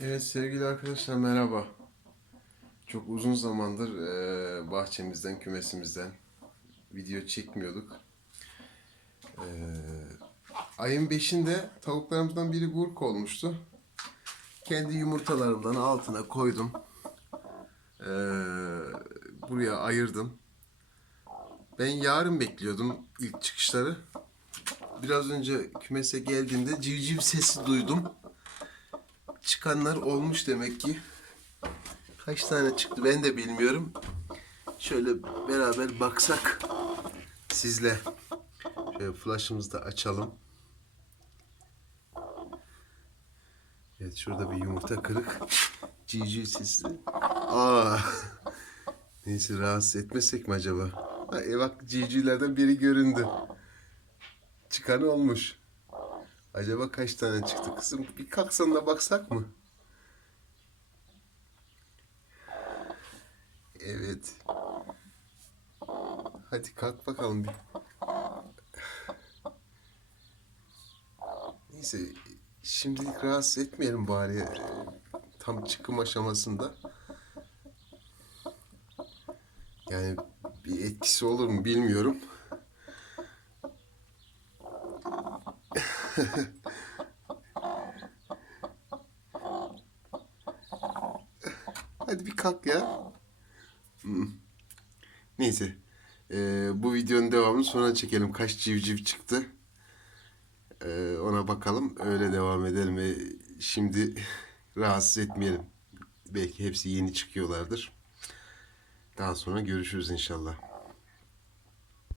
Evet sevgili arkadaşlar merhaba. Çok uzun zamandır eee, bahçemizden, kümesimizden video çekmiyorduk. Eee, ayın 5'inde tavuklarımızdan biri burk olmuştu. Kendi yumurtalarımdan altına koydum. Eee, buraya ayırdım. Ben yarın bekliyordum ilk çıkışları. Biraz önce kümese geldiğimde civciv sesi duydum çıkanlar olmuş demek ki. Kaç tane çıktı ben de bilmiyorum. Şöyle beraber baksak sizle. Şöyle flash'ımızı da açalım. Evet şurada bir yumurta kırık. Cici sesi. Aa. Neyse rahatsız etmesek mi acaba? Ha, e bak civcivlerden biri göründü. Çıkan olmuş. Acaba kaç tane çıktı kızım? Bir kalksan da baksak mı? Evet. Hadi kalk bakalım bir. Neyse şimdilik rahatsız etmeyelim bari e, tam çıkım aşamasında. Yani bir etkisi olur mu bilmiyorum. Hadi bir kalk ya. Hmm. Neyse. Ee, bu videonun devamını sonra çekelim. Kaç civciv çıktı. Ee, ona bakalım. Öyle devam edelim ve şimdi rahatsız etmeyelim. Belki hepsi yeni çıkıyorlardır. Daha sonra görüşürüz inşallah.